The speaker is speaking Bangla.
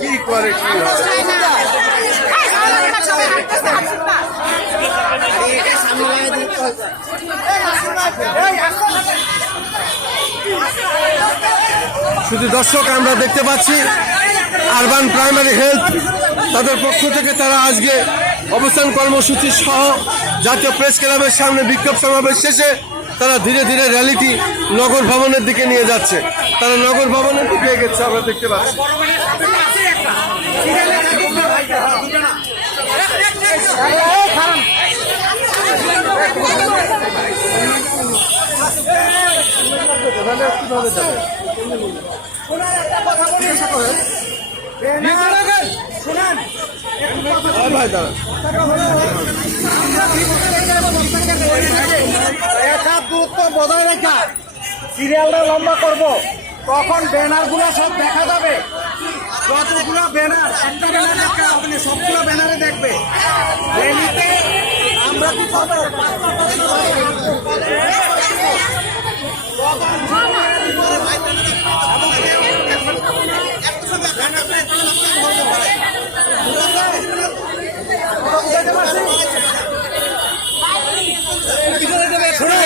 কি করে কি শুধু দর্শক আমরা দেখতে পাচ্ছি আরবান প্রাইমারি হেলথ তাদের পক্ষ থেকে তারা আজকে অবস্থান কর্মসূচি সহ জাতীয় প্রেস ক্লাবের সামনে বিক্ষোভ সমাবেশ শেষে তারা ধীরে ধীরে র্যালিটি নগর ভবনের দিকে নিয়ে যাচ্ছে। তারা নগর ভবনের দিকে এগোচ্ছে আমরা দেখতে পাচ্ছি। দূরত্ব বজায় রেখা সিরিয়ালটা লম্বা করব, তখন ব্যানার গুলো সব দেখা যাবে। যতগুলো ব্যানার, একটা ব্যানার দেখা হবে না, সবগুলো ব্যানারে দেখবে। র্যালিতে আমরা কি করবো? শুনে